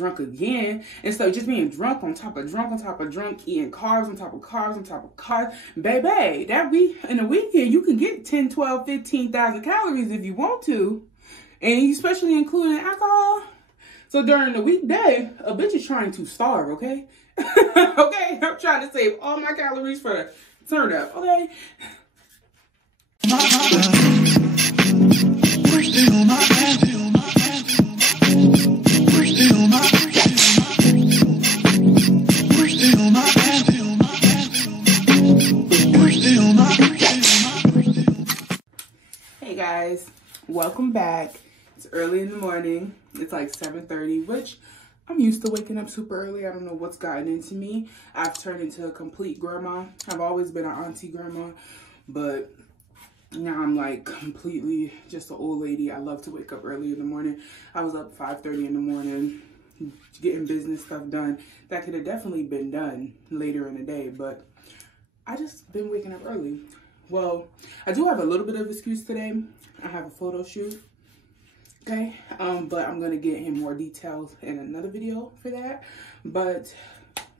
drunk again. And so just being drunk on top of drunk on top of drunk, eating carbs on top of carbs on top of carbs. Baby, that week in a weekend, you can get 10, 12, 15,000 calories if you want to. And especially including alcohol. So during the weekday, a bitch is trying to starve, okay? Okay, I'm trying to save all my calories for the turn up, okay? Hey guys, welcome back. It's early in the morning. It's like 7:30, which I'm used to waking up super early. I don't know what's gotten into me. I've turned into a complete grandma. I've always been an auntie grandma, but now I'm like completely just an old lady. I love to wake up early in the morning. I was up 5:30 in the morning getting business stuff done. That could have definitely been done later in the day, but I just been waking up early. Well, I do have a little bit of excuse today. I have a photo shoot. Okay, but I'm gonna get in more details in another video for that. But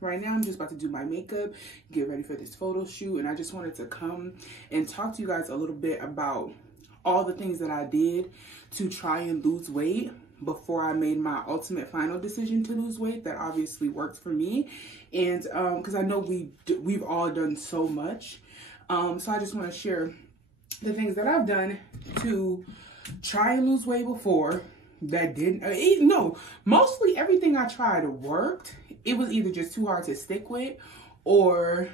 right now I'm just about to do my makeup, get ready for this photo shoot, and I just wanted to come and talk to you guys a little bit about all the things that I did to try and lose weight before I made my ultimate final decision to lose weight that obviously worked for me. And because I know we've all done so much, so I just want to share the things that I've done to try and lose weight before that didn't. No, mostly everything I tried worked. It was either just too hard to stick with, or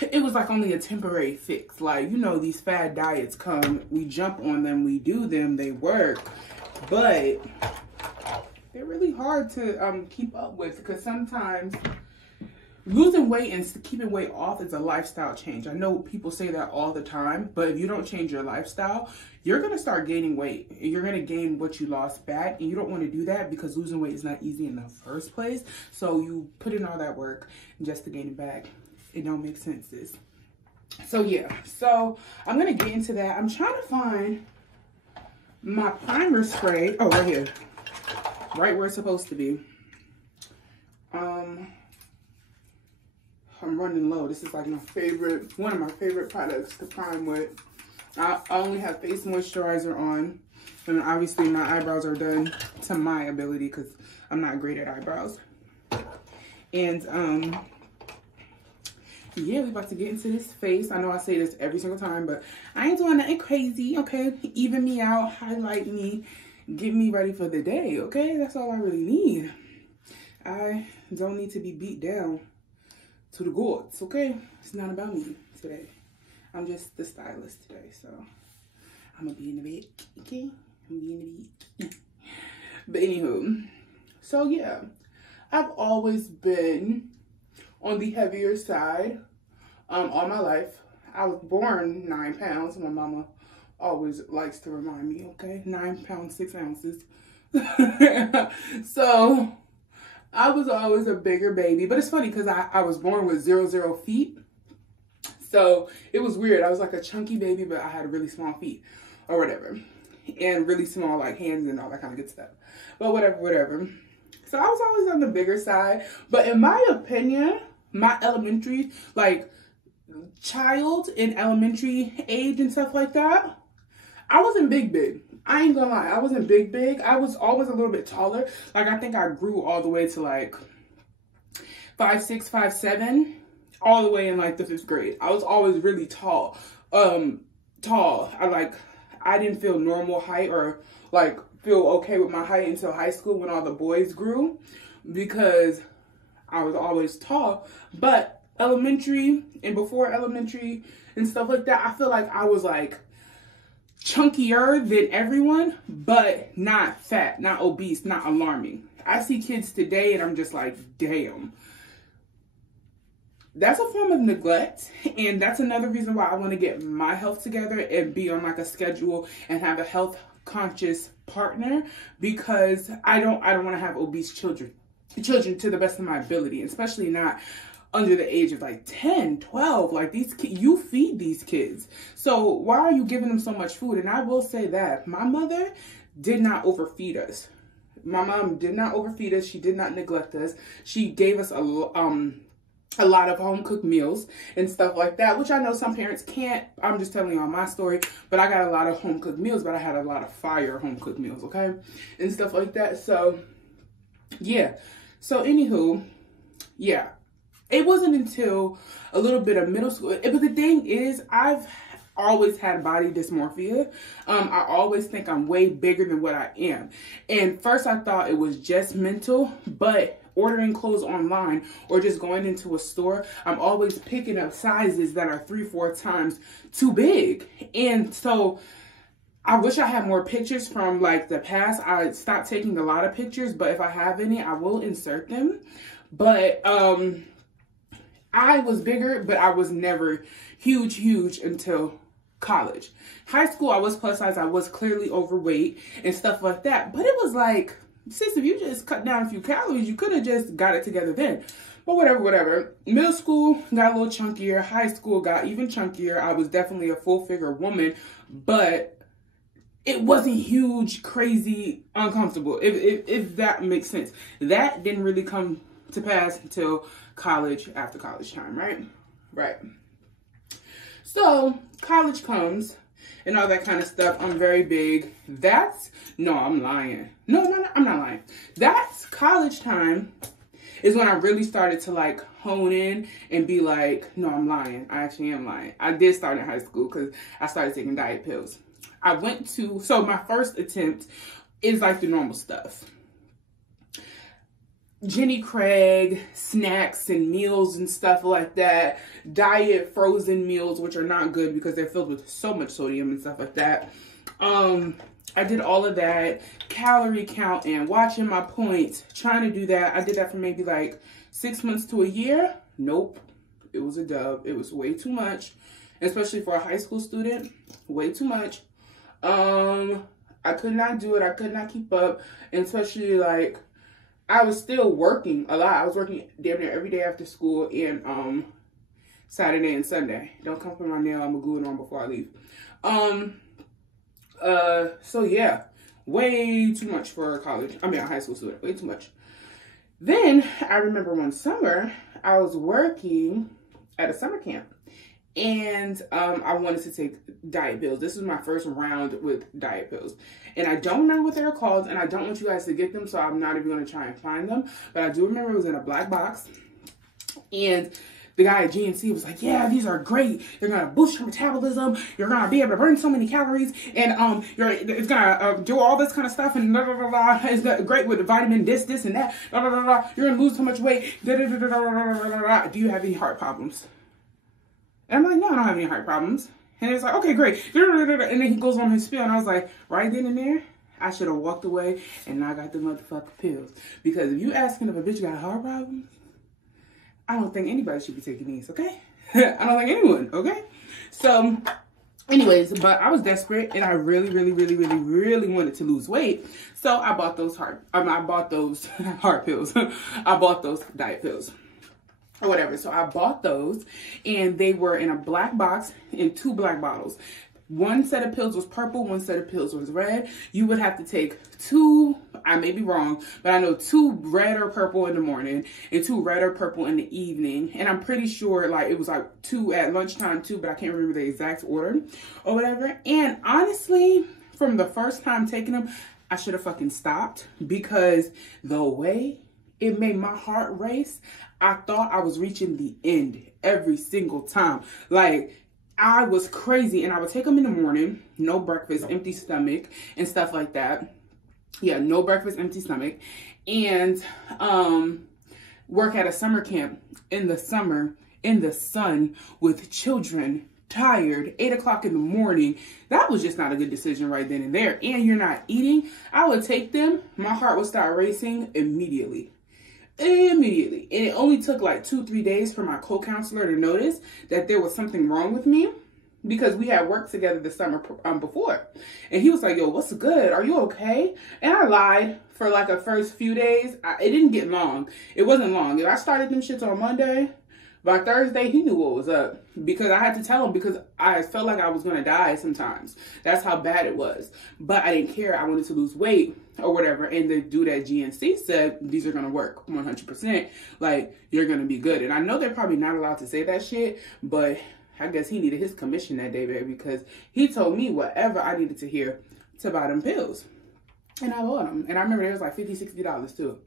it was like only a temporary fix. Like, you know, these fad diets come, we jump on them, we do them, they work, but they're really hard to keep up with, because sometimes losing weight and keeping weight off is a lifestyle change. I know people say that all the time, but if you don't change your lifestyle, you're going to start gaining weight. You're going to gain what you lost back, and you don't want to do that because losing weight is not easy in the first place. So you put in all that work just to gain it back. It don't make sense, sis. So yeah, so I'm going to get into that. I'm trying to find my primer spray. Oh, right here. Right where it's supposed to be. I'm running low. This is like my favorite, one of my favorite products to prime with. I only have face moisturizer on, and obviously my eyebrows are done to my ability because I'm not great at eyebrows. And yeah, we're about to get into this face. I know I say this every single time, but I ain't doing nothing crazy, okay? Even me out, highlight me, get me ready for the day, okay? That's all I really need. I don't need to be beat down to the gods, okay? It's not about me today. I'm just the stylist today, so I'm gonna be in the bed, okay? I'm gonna be in the bed. But anywho, so yeah, I've always been on the heavier side all my life. I was born 9 pounds. My mama always likes to remind me, okay? 9 pounds, 6 ounces. So I was always a bigger baby, but it's funny because I was born with 0 feet. So it was weird. I was like a chunky baby, but I had really small feet or whatever. And really small like hands and all that kind of good stuff. But whatever. So I was always on the bigger side. But in my opinion, my elementary, like child in elementary age and stuff like that, I wasn't big. I ain't gonna lie, I wasn't big. I was always a little bit taller. Like, I think I grew all the way to like 5'6", 5'7", all the way in like the 5th grade. I was always really tall. I didn't feel normal height or like feel okay with my height until high school when all the boys grew, because I was always tall. But elementary and before elementary and stuff like that, I feel like I was like chunkier than everyone, but not fat, not obese, not alarming. I see kids today and I'm just like, damn. That's a form of neglect, and that's another reason why I want to get my health together and be on like a schedule and have a health conscious partner, because I don't want to have obese children to the best of my ability, especially not under the age of like 10, 12. Like, these kids, you feed these kids. So why are you giving them so much food? And I will say that my mother did not overfeed us. My mom did not overfeed us. She did not neglect us. She gave us a lot of home cooked meals and stuff like that, which I know some parents can't. I'm just telling you on my story, but I got a lot of home cooked meals, but I had a lot of fire home cooked meals, okay? And stuff like that. So yeah. So anywho, yeah. It wasn't until a little bit of middle school. But the thing is, I've always had body dysmorphia. I always think I'm way bigger than what I am. And first I thought it was just mental, but ordering clothes online or just going into a store, I'm always picking up sizes that are 3-4 times too big. And so I wish I had more pictures from like the past. I stopped taking a lot of pictures, but if I have any, I will insert them. But I was bigger, but I was never huge until college. High school, I was plus size. I was clearly overweight and stuff like that. But it was like, sis, if you just cut down a few calories, you could have just got it together then. But whatever. Middle school got a little chunkier. High school got even chunkier. I was definitely a full-figure woman, but it wasn't huge, crazy, uncomfortable, if that makes sense. That didn't really come to pass until college, after college time, right? Right. So college comes and all that kind of stuff. I'm very big. No, I'm lying. No, I'm not lying. That's college time is when I really started to like hone in and be like, no, I'm lying. I actually am lying. I did start in high school because I started taking diet pills. So my first attempt is like the normal stuff. Jenny Craig, snacks and meals and stuff like that. Diet frozen meals, which are not good because they're filled with so much sodium and stuff like that. I did all of that. Calorie counting, watching my points, trying to do that. I did that for maybe like 6 months to a year. Nope. It was a dub. It was way too much, especially for a high school student. Way too much. I could not do it. I could not keep up, and especially like I was still working a lot. I was working damn near every day after school and Saturday and Sunday. Don't come for my nail. I'm gonna glue it on before I leave. So yeah, way too much for a high school student. Way too much. Then I remember one summer I was working at a summer camp. And I wanted to take diet pills. This was my first round with diet pills. And I don't remember what they're called, and I don't want you guys to get them, so I'm not even going to try and find them. But I do remember it was in a black box. And the guy at GNC was like, yeah, these are great. They're going to boost your metabolism. You're going to be able to burn so many calories. And it's going to do all this kind of stuff. And blah, blah, blah, blah. It's great with vitamin this, and that. Blah, blah, blah, blah. You're going to lose so much weight. Blah, blah, blah, blah, blah, blah, blah. Do you have any heart problems? And I'm like, no, I don't have any heart problems. And it's like, okay, great. And then he goes on his spiel, and I was like, right then and there, I should have walked away and not got the motherfucking pills. Because if you asking if a bitch got heart problems, I don't think anybody should be taking these, okay? I don't think anyone, okay? So, anyways, but I was desperate, and I really wanted to lose weight. So I bought those heart pills. I bought those diet pills. Or whatever. So I bought those, and they were in a black box in 2 black bottles. One set of pills was purple, one set of pills was red. You would have to take 2, I may be wrong, but I know 2 red or purple in the morning and 2 red or purple in the evening. And I'm pretty sure like it was like 2 at lunchtime too, but I can't remember the exact order or whatever. And honestly, from the first time taking them, I should have fucking stopped, because the way it made my heart race, I thought I was reaching the end every single time. Like, I was crazy. And I would take them in the morning, no breakfast, empty stomach, and stuff like that. Yeah, no breakfast, empty stomach. And work at a summer camp in the summer, in the sun, with children, tired, 8 o'clock in the morning. That was just not a good decision right then and there. And you're not eating. I would take them. My heart would start racing immediately. And it only took like 2-3 days for my co-counselor to notice that there was something wrong with me, because we had worked together the summer before. And he was like, yo, what's good? Are you okay? And I lied for like the first few days. It didn't get long. It wasn't long. If I started them shits on Monday, by Thursday, he knew what was up, because I had to tell him, because I felt like I was going to die sometimes. That's how bad it was. But I didn't care. I wanted to lose weight. or whatever. And the dude at GNC said, these are going to work 100%. Like, you're going to be good. And I know they're probably not allowed to say that shit, but I guess he needed his commission that day, baby, because he told me whatever I needed to hear to buy them pills. And I bought them. And I remember it was like $50, $60 too.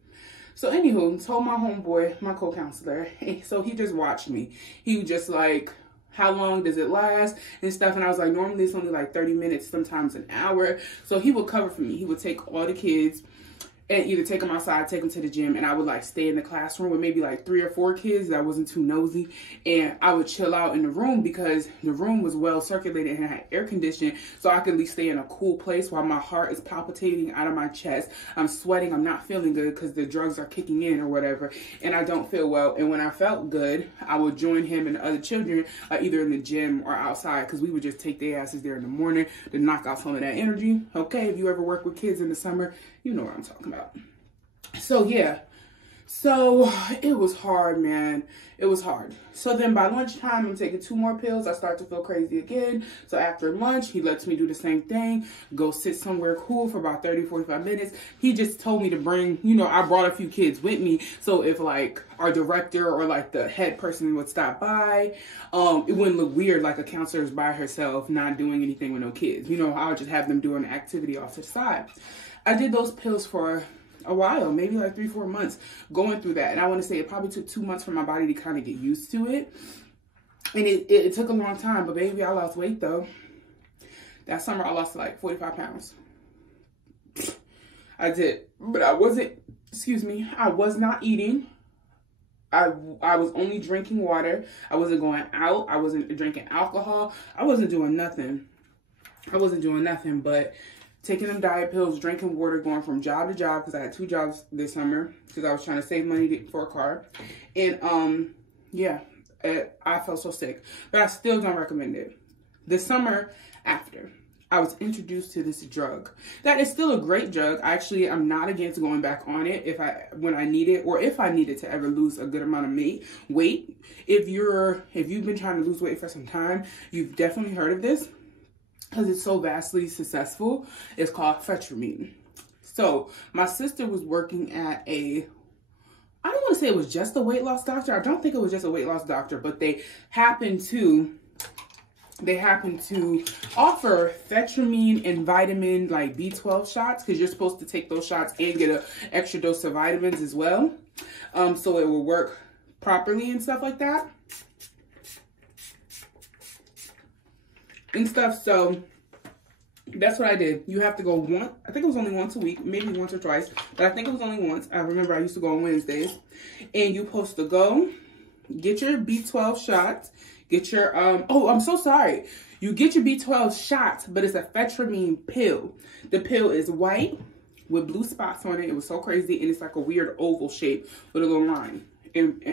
So anywho, told my homeboy, my co-counselor, so he just watched me. He was just like, how long does it last and stuff? And I was like, normally it's only like 30 minutes, sometimes an hour. So he would cover for me. He would take all the kids and either take them outside, take them to the gym, and I would like stay in the classroom with maybe like 3 or 4 kids that wasn't too nosy, and I would chill out in the room because the room was well circulated and had air conditioning, so I could at least stay in a cool place while my heart is palpitating out of my chest. I'm sweating, I'm not feeling good because the drugs are kicking in or whatever, and I don't feel well. And when I felt good, I would join him and the other children either in the gym or outside, because we would just take their asses there in the morning to knock out some of that energy. Okay, if you ever work with kids in the summer, you know what I'm talking about. So yeah, so it was hard, man. It was hard. So then by lunchtime, I'm taking 2 more pills. I start to feel crazy again. So after lunch, he lets me do the same thing, go sit somewhere cool for about 30, 45 minutes. He just told me to bring, you know, I brought a few kids with me. So if like our director or like the head person would stop by, it wouldn't look weird like a counselor is by herself, not doing anything with no kids. You know, I would just have them doing an activity off to the side. I did those pills for a while, maybe like 3, 4 months going through that. And I want to say it probably took 2 months for my body to kind of get used to it. And it took a long time, but baby, I lost weight though. That summer I lost like 45 pounds. I did, but I wasn't, excuse me, I was not eating. I was only drinking water. I wasn't going out. I wasn't drinking alcohol. I wasn't doing nothing. But taking them diet pills, drinking water, going from job to job, because I had 2 jobs this summer because I was trying to save money for a car. And yeah, I felt so sick, but I still don't recommend it. The summer after, I was introduced to this drug that is still a great drug. Actually, I'm not against going back on it when I need it, or if I needed to ever lose a good amount of weight. If you've been trying to lose weight for some time, you've definitely heard of this, because it's so vastly successful. It's called Fetramine. So my sister was working at I don't want to say it was just a weight loss doctor. I don't think it was just a weight loss doctor, but they happened to offer Fetramine and vitamin like B12 shots, because you're supposed to take those shots and get an extra dose of vitamins as well. So it will work properly and stuff like that. And stuff. So that's what I did. You have to go I think it was only once a week, maybe once or twice, but I think it was only once. I remember I used to go on Wednesdays. And you're supposed to go get your B12 shots, get your oh, I'm so sorry. You get your B12 shots, but it's a Fetramine pill. The pill is white with blue spots on it. It was so crazy, and it's like a weird oval shape with a little line. And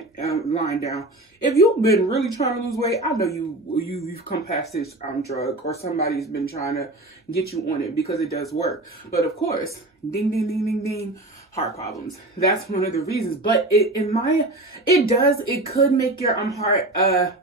line down. If you've been really trying to lose weight, I know you've come past this drug, or somebody's been trying to get you on it, because it does work. But of course, ding ding ding ding ding, heart problems. That's one of the reasons. But it could make your heart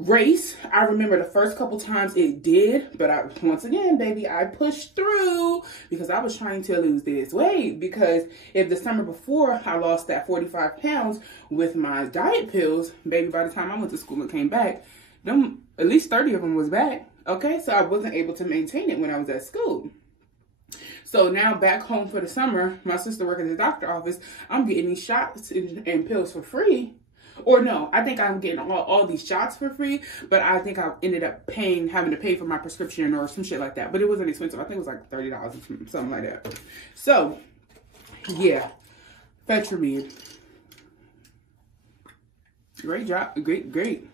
race. I remember the first couple times it did, but once again, baby, I pushed through because I was trying to lose this weight. Because if the summer before I lost that 45 pounds with my diet pills, baby, by the time I went to school and came back, at least 30 of them was back. Okay, so I wasn't able to maintain it when I was at school. So now back home for the summer, my sister working at the doctor's office, I'm getting these shots and pills for free. Or no, I think I'm getting all these shots for free, but I think I ended up having to pay for my prescription or some shit like that. But it wasn't expensive. I think it was like $30 or something like that. So, yeah, Fetramine. Great job. Great.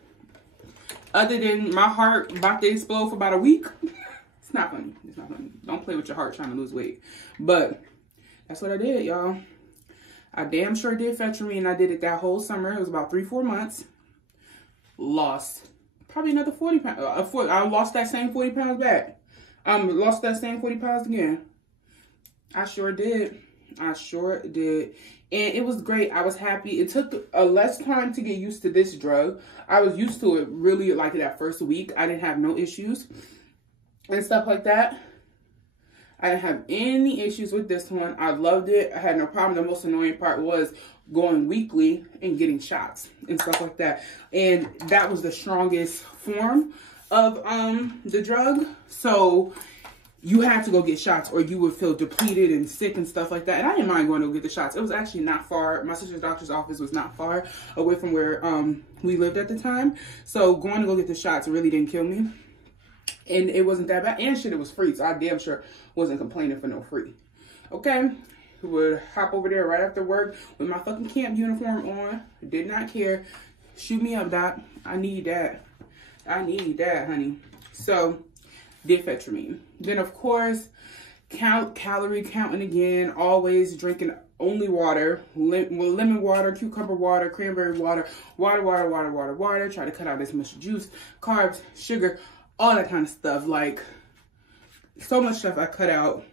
Other than my heart about to explode for about a week. It's not funny. It's not funny. Don't play with your heart trying to lose weight. But that's what I did, y'all. I damn sure did Fetramine. I did it that whole summer. It was about 3, 4 months. Lost probably another 40 pounds. I lost that same 40 pounds back. Lost that same 40 pounds again. I sure did. And it was great. I was happy. It took less time to get used to this drug. I was used to it really like that first week. I didn't have no issues and stuff like that. I didn't have any issues with this one. I loved it. I had no problem. The most annoying part was going weekly and getting shots and stuff like that. And that was the strongest form of the drug. So you had to go get shots or you would feel depleted and sick and stuff like that. And I didn't mind going to go get the shots. It was actually not far. My sister's doctor's office was not far away from where we lived at the time. So going to go get the shots really didn't kill me. And it wasn't that bad. And shit, it was free. So I damn sure wasn't complaining for no free. Okay. Would hop over there right after work with my fucking camp uniform on. Did not care. Shoot me up, doc. I need that. I need that, honey. So, did fetramine. Then, of course, calorie counting again. Always drinking only water. Lemon water, cucumber water, cranberry water. Water. Try to cut out as much juice, carbs, sugar, all that kind of stuff. Like, so much stuff I cut out.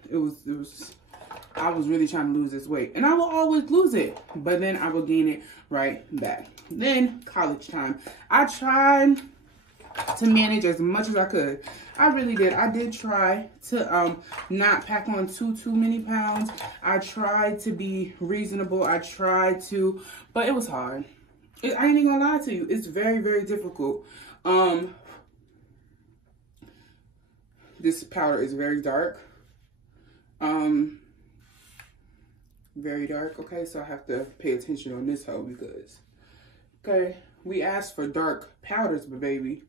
I was really trying to lose this weight. And I will always lose it. But then I will gain it right back. Then, college time. I tried to manage as much as I could. I really did. I did try to not pack on too many pounds. I tried to be reasonable. I tried to, but it was hard. I ain't even gonna lie to you. It's very, very difficult. This powder is very dark. Very dark. Okay, so I have to pay attention on this hoe because, okay, we asked for dark powders, but baby,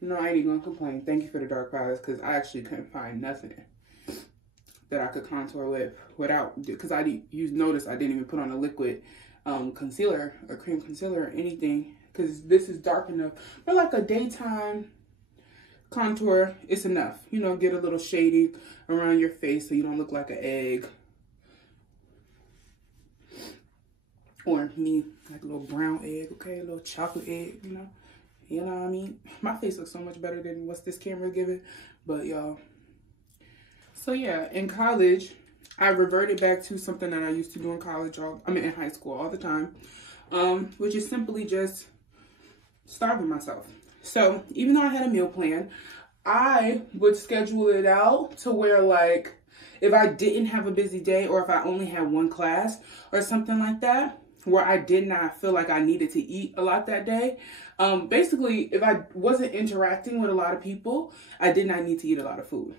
no, I ain't even gonna complain. Thank you for the dark powders because I actually couldn't find nothing that I could contour with without, because you notice I didn't even put on a liquid concealer or cream concealer or anything because this is dark enough. But like a daytime contour, it's enough. You know, get a little shady around your face so you don't look like an egg. Or me, like a little brown egg, okay? A little chocolate egg, you know? You know what I mean? My face looks so much better than what's this camera giving. But y'all. So yeah, in college, I reverted back to something that I used to do in college, in high school all the time. Which is simply just starving myself. So even though I had a meal plan, I would schedule it out to where, like, if I didn't have a busy day or if I only had one class or something like that, where I did not feel like I needed to eat a lot that day. Basically, if I wasn't interacting with a lot of people, I did not need to eat a lot of food.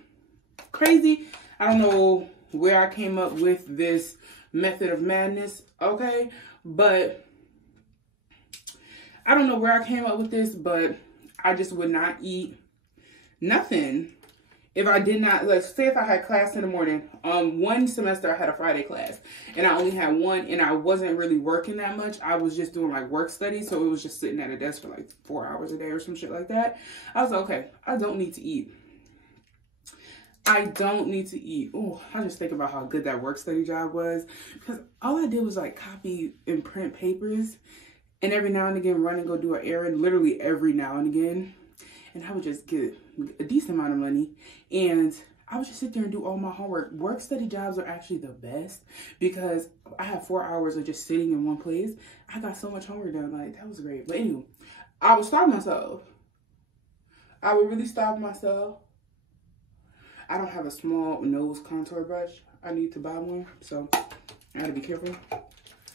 Crazy. I don't know where I came up with this method of madness, okay? But I don't know where I came up with this, but I just would not eat nothing if I did not, let's say if I had class in the morning. One semester I had a Friday class and I only had one and I wasn't really working that much. I was just doing like work study. So it was just sitting at a desk for like 4 hours a day or some shit like that. I was like, okay, I don't need to eat. I don't need to eat. Oh, I just think about how good that work study job was because all I did was like copy and print papers and every now and again run and go do an errand, literally every now and again. And I would just get a decent amount of money and I would just sit there and do all my homework. Work study jobs are actually the best because I have 4 hours of just sitting in one place. I got so much homework done. Like, that was great. But anyway, I would starve myself. I would really starve myself. I don't have a small nose contour brush. I need to buy one. So I gotta be careful.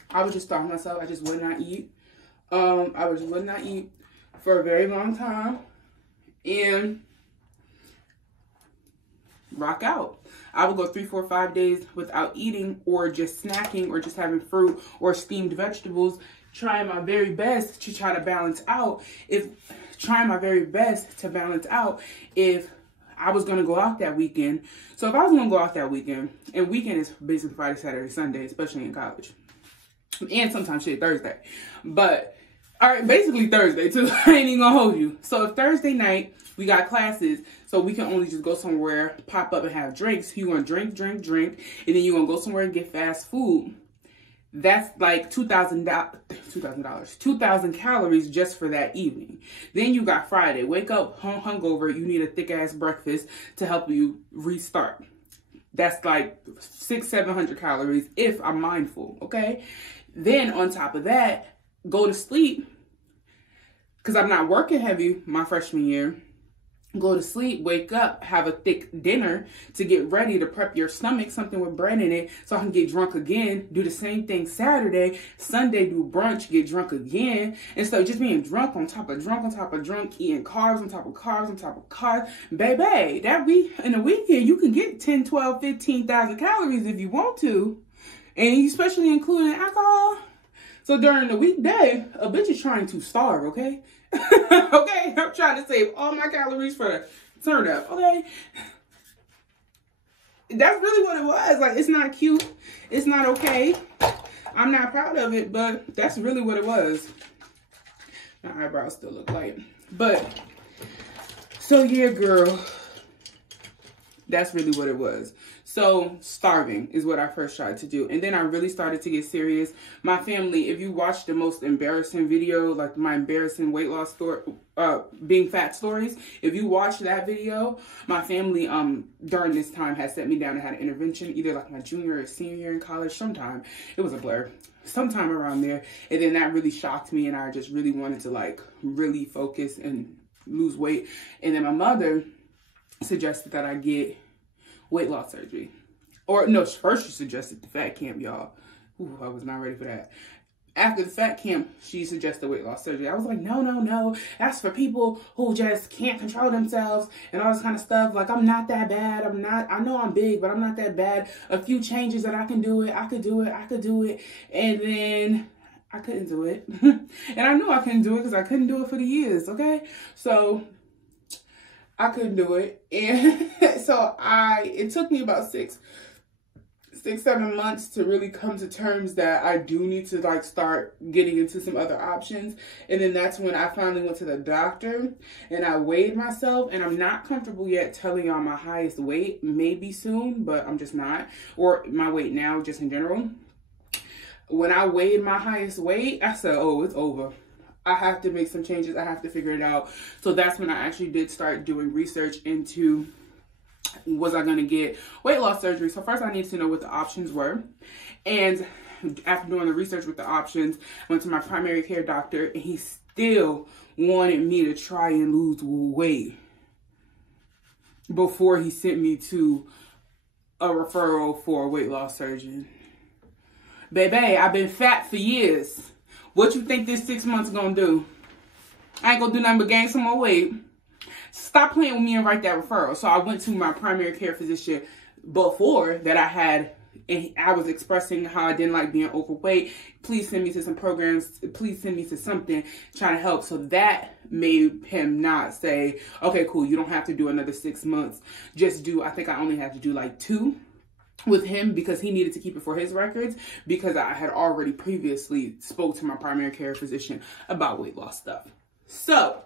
I would just starve myself. I just would not eat. I would not eat for a very long time. And rock out. I would go 3, 4, 5 days without eating or just snacking or just having fruit or steamed vegetables, trying my very best to try to balance out if I was going to go out that weekend. So if I was going to go out that weekend, and weekend is basically Friday, Saturday, Sunday, especially in college. And sometimes shit, Thursday. But, all right, basically Thursday too. I ain't even gonna hold you. So if Thursday night, we got classes, so we can only just go somewhere, pop up and have drinks. You're gonna drink, and then you're gonna go somewhere and get fast food. That's like $2,000, 2,000 calories just for that evening. Then you got Friday. Wake up hungover. You need a thick ass breakfast to help you restart. That's like 600-700 calories if I'm mindful, okay? Then on top of that, go to sleep because I'm not working heavy my freshman year. go to sleep, wake up, have a thick dinner to get ready to prep your stomach, something with bread in it, so I can get drunk again. Do the same thing Saturday. Sunday, do brunch, get drunk again. And so just being drunk on top of drunk on top of drunk, eating carbs on top of carbs on top of carbs. Baby, that week in a weekend, you can get 10, 12, 15,000 calories if you want to. And especially including alcohol. So during the weekday, a bitch is trying to starve, okay? Okay, I'm trying to save all my calories for the turn up, okay? That's really what it was. Like, it's not cute. It's not okay. I'm not proud of it, but that's really what it was. My eyebrows still look light. But, so yeah, girl. That's really what it was. So starving is what I first tried to do. And then I really started to get serious. My family, if you watch the most embarrassing video, like my embarrassing weight loss story, being fat stories, if you watch that video, my family during this time had set me down and had an intervention, either like my junior or senior year in college, sometime. It was a blur. Sometime around there. And then that really shocked me, and I just really wanted to like really focus and lose weight. And then my mother suggested that I get weight loss surgery. Or no, first she suggested the fat camp, y'all. Ooh, I was not ready for that. After the fat camp, she suggested weight loss surgery. I was like, no, no, no. That's for people who just can't control themselves and all this kind of stuff. Like, I'm not that bad. I know I'm big, but I'm not that bad. A few changes that I can do it. I could do it. And then I couldn't do it. And I knew I couldn't do it because I couldn't do it for the years, okay? So I couldn't do it. And so it took me about 6-7 months to really come to terms that I do need to like start getting into some other options. And then that's when I finally went to the doctor and I weighed myself, and I'm not comfortable yet telling y'all my highest weight. Maybe soon, but I'm just not. Or my weight now, just in general. When I weighed my highest weight, I said, oh, it's over. I have to make some changes. I have to figure it out. So that's when I actually did start doing research into, was I going to get weight loss surgery? So first I needed to know what the options were. And after doing the research with the options, I went to my primary care doctor, and he still wanted me to try and lose weight before he sent me to a referral for a weight loss surgeon. Baby, I've been fat for years. What you think this 6 months gonna do? I ain't gonna do nothing but gain some more weight. Stop playing with me and write that referral. So I went to my primary care physician before that I had, and I was expressing how I didn't like being overweight. Please send me to some programs. Please send me to something trying to help. So that made him not say, okay, cool, you don't have to do another 6 months. Just do, I think I only had to do like 2. With him, because he needed to keep it for his records, because I had already previously spoke to my primary care physician about weight loss stuff. So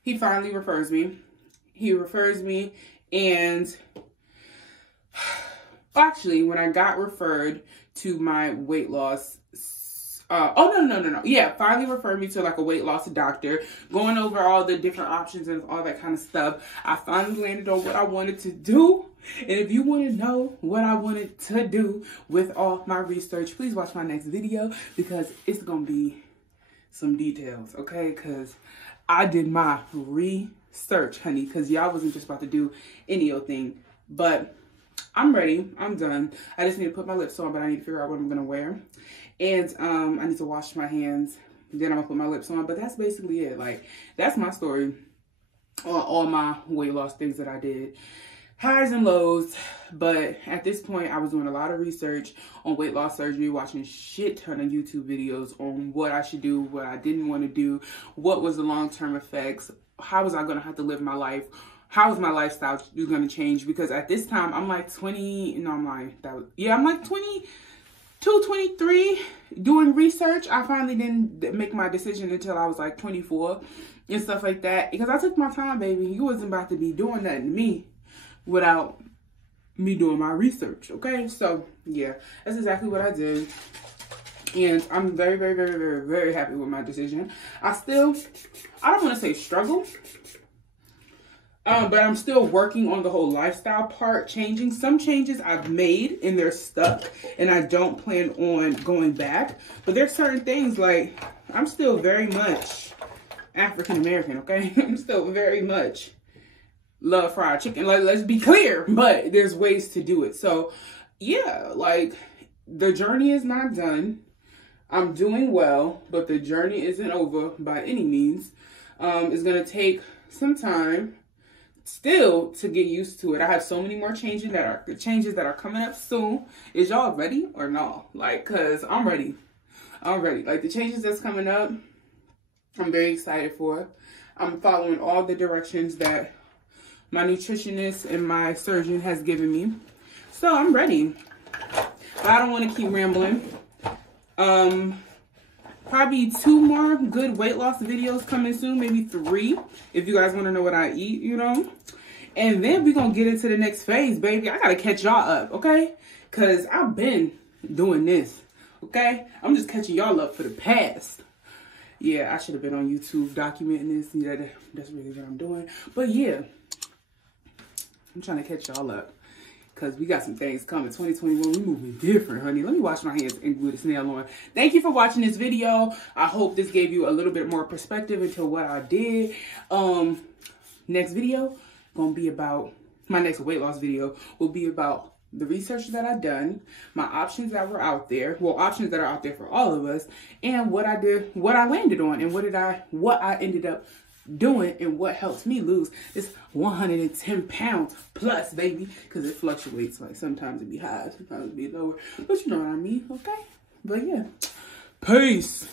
he finally refers me. And actually, when I got referred to my weight loss, no. Yeah, finally referred me to like a weight loss doctor, going over all the different options and all that kind of stuff. I finally landed on what I wanted to do. And if you want to know what I wanted to do with all my research, please watch my next video, because it's going to be some details, okay? Because I did my research, honey, because y'all wasn't just about to do any old thing. But I'm ready. I'm done. I just need to put my lips on, but I need to figure out what I'm going to wear. And I need to wash my hands. Then I'm going to put my lips on. But that's basically it. Like, that's my story on all my weight loss things that I did. Highs and lows. But at this point, I was doing a lot of research on weight loss surgery, watching a shit ton of YouTube videos on what I should do, what I didn't want to do, what was the long-term effects, how was I going to have to live my life, how is my lifestyle going to change? Because at this time, I'm like 20, no, I'm lying. I'm like 22, 23, doing research. I finally didn't make my decision until I was like 24 and stuff like that. Because I took my time, baby. You wasn't about to be doing that to me without me doing my research, okay? So, yeah, that's exactly what I did. And I'm very, very, very, very, very happy with my decision. I don't want to say struggle. But I'm still working on the whole lifestyle part, changing. Some changes I've made and they're stuck, and I don't plan on going back. But there's certain things, like, I'm still very much African American, okay? I'm still very much love fried chicken. Like, let's be clear, but there's ways to do it. So yeah, like, the journey is not done. I'm doing well, but the journey isn't over by any means. It's gonna take some time still to get used to it. I have so many more changes that are coming up soon. Is y'all ready or no? Like, cause I'm ready. Like, the changes that's coming up, I'm very excited for. I'm following all the directions that my nutritionist and my surgeon has given me. So I'm ready. But I don't want to keep rambling. Probably 2 more good weight loss videos coming soon, maybe 3, if you guys want to know what I eat, you know. And then we're gonna get into the next phase, baby. I gotta catch y'all up, okay? Cause I've been doing this, okay? I'm just catching y'all up for the past. Yeah, I should have been on YouTube documenting this. Yeah, that's really what I'm doing. But yeah, I'm trying to catch y'all up. Because we got some things coming. 2021, we moving different, honey. Let me wash my hands and glue this nail on. Thank you for watching this video. I hope this gave you a little bit more perspective into what I did. Next video gonna be about, my next weight loss video will be about the research that I've done, my options that were out there, well, options that are out there for all of us, and what I did, what I landed on, and what I ended up doing, and what helps me lose this 110 pounds plus, baby, because it fluctuates. Like, sometimes it be high, sometimes it be lower, but you know what I mean, okay? But yeah, peace.